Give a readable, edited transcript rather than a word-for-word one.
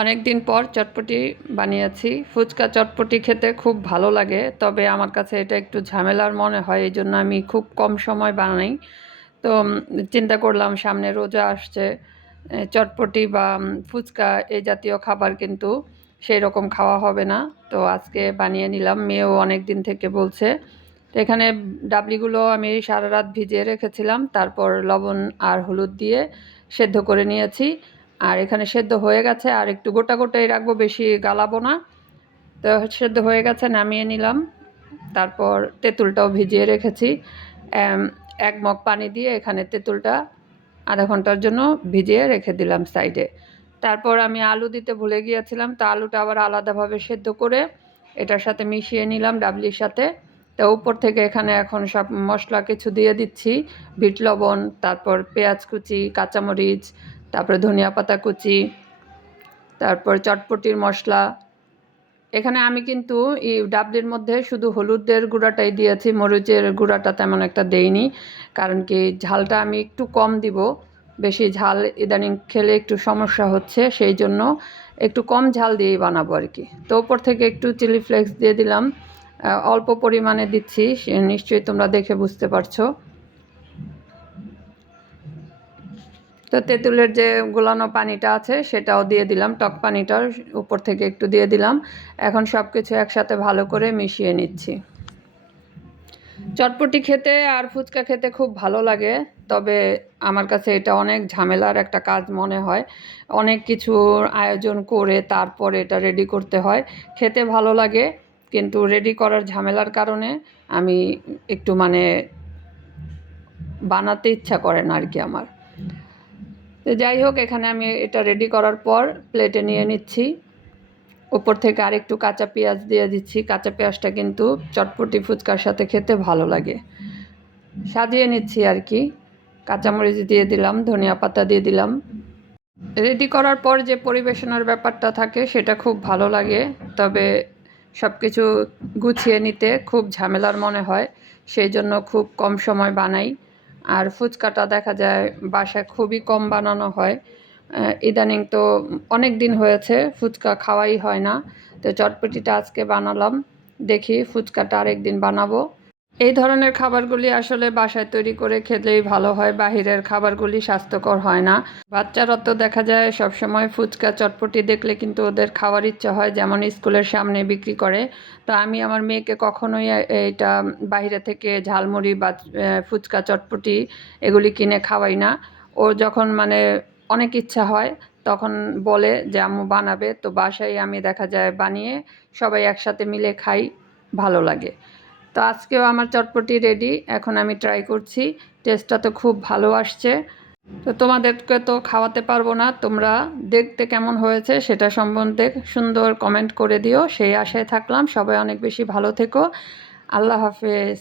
অনেক দিন পর চটপটি বানিয়েছি। ফুচকা চটপটি খেতে খুব ভালো লাগে, তবে আমার কাছে এটা একটু ঝামেলার মনে হয়, এই জন্য আমি খুব কম সময় বানাই। তো চিন্তা করলাম সামনে রোজা আসছে, চটপটি বা ফুচকা এই জাতীয় খাবার কিন্তু সেই রকম খাওয়া হবে না। তো আজকে বানিয়ে নিলাম, মেয়েও অনেক দিন থেকে বলছে। তো এখানে ডাবলিগুলো আমি সারা রাত ভিজিয়ে রেখেছিলাম, তারপর লবণ আর হলুদ দিয়ে সেদ্ধ করে নিয়েছি। আর এখানে সেদ্ধ হয়ে গেছে, আর একটু গোটা গোটাই রাখবো, বেশি গালাবো না। তো সেদ্ধ হয়ে গেছে, নামিয়ে নিলাম। তারপর তেঁতুলটাও ভিজিয়ে রেখেছি, 1 মগ পানি দিয়ে এখানে তেঁতুলটা আধা ঘন্টার জন্য ভিজিয়ে রেখে দিলাম সাইডে। তারপর আমি আলু দিতে ভুলে গিয়েছিলাম, তো আলুটা আবার আলাদাভাবে সেদ্ধ করে এটার সাথে মিশিয়ে নিলাম ডাবলির সাথে। তো উপর থেকে এখানে এখন সব মশলা কিছু দিয়ে দিচ্ছি, বিট লবণ, তারপর পেঁয়াজ কুচি, কাঁচামরিচ, তারপরে ধনিয়া পাতা কুচি, তারপর চটপটির মশলা। এখানে আমি কিন্তু এই ডাবলির মধ্যে শুধু হলুদের গুঁড়াটাই দিয়েছি, মরিচের গুঁড়াটা তেমন একটা দেইনি, কারণ কি ঝালটা আমি একটু কম দিব। বেশি ঝাল ইদানিং খেলে একটু সমস্যা হচ্ছে, সেই জন্য একটু কম ঝাল দিয়েই বানাবো আর কি। তো ওপর থেকে একটু চিলি ফ্লেক্স দিয়ে দিলাম, অল্প পরিমাণে দিচ্ছি, নিশ্চয়ই তোমরা দেখে বুঝতে পারছো। তো তেঁতুলের যে গোলানো পানিটা আছে সেটাও দিয়ে দিলাম, টক পানিটার উপর থেকে একটু দিয়ে দিলাম। এখন সব কিছু একসাথে ভালো করে মিশিয়ে নিচ্ছি। চটপটি খেতে আর ফুচকা খেতে খুব ভালো লাগে, তবে আমার কাছে এটা অনেক ঝামেলার একটা কাজ মনে হয়। অনেক কিছুর আয়োজন করে তারপর এটা রেডি করতে হয়। খেতে ভালো লাগে, কিন্তু রেডি করার ঝামেলার কারণে আমি একটু বানাতে ইচ্ছা করে না আর কি আমার। তো যাই হোক, এখানে আমি এটা রেডি করার পর প্লেটে নিয়ে নিচ্ছি। উপর থেকে আরেকটু কাঁচা পেঁয়াজ দিয়ে দিচ্ছি, কাঁচা পেঁয়াজটা কিন্তু চটপটি ফুচকার সাথে খেতে ভালো লাগে। সাজিয়ে নিচ্ছি আর কি, কাঁচামরিচ দিয়ে দিলাম, ধনিয়া পাতা দিয়ে দিলাম। রেডি করার পর যে পরিবেশনের ব্যাপারটা থাকে সেটা খুব ভালো লাগে, তবে সব কিছু গুছিয়ে নিতে খুব ঝামেলার মনে হয়, সেই জন্য খুব কম সময় বানাই। আর ফুচকাটা দেখা যায় বাসায় খুবই কম বানানো হয়। ইদানিং তো অনেক দিন হয়েছে ফুচকা খাওয়াই হয় না। তো চটপটিটা আজকে বানালাম, দেখি ফুচকাটা আরেক দিন বানাবো। এই ধরনের খাবারগুলি আসলে বাসায় তৈরি করে খেলেই ভালো হয়, বাহিরের খাবারগুলি স্বাস্থ্যকর হয় না। বাচ্চারা তো দেখা যায় সবসময় ফুচকা চটপটি দেখলে কিন্তু ওদের খাওয়ার ইচ্ছা হয়, যেমন স্কুলের সামনে বিক্রি করে। তো আমি আমার মেয়েকে কখনোই এইটা বাইরে থেকে ঝালমুড়ি বা ফুচকা চটপটি এগুলি কিনে খাওয়াই না। ওর যখন অনেক ইচ্ছা হয় তখন বলে যে আম্মু বানাবে, তো বাসায় আমি দেখা যায় বানিয়ে সবাই একসাথে মিলে খাই, ভালো লাগে। তো আজকেও আমার চটপটি রেডি, এখন আমি ট্রাই করছি। টেস্টটা তো খুব ভালো আসছে। তো তোমাদেরকে তো খাওয়াতে পারবো না, তোমরা দেখতে কেমন হয়েছে সেটা সম্বন্ধে সুন্দর কমেন্ট করে দিও, সেই আশায় থাকলাম। সবাই অনেক বেশি ভালো থেকো। আল্লাহ হাফেজ।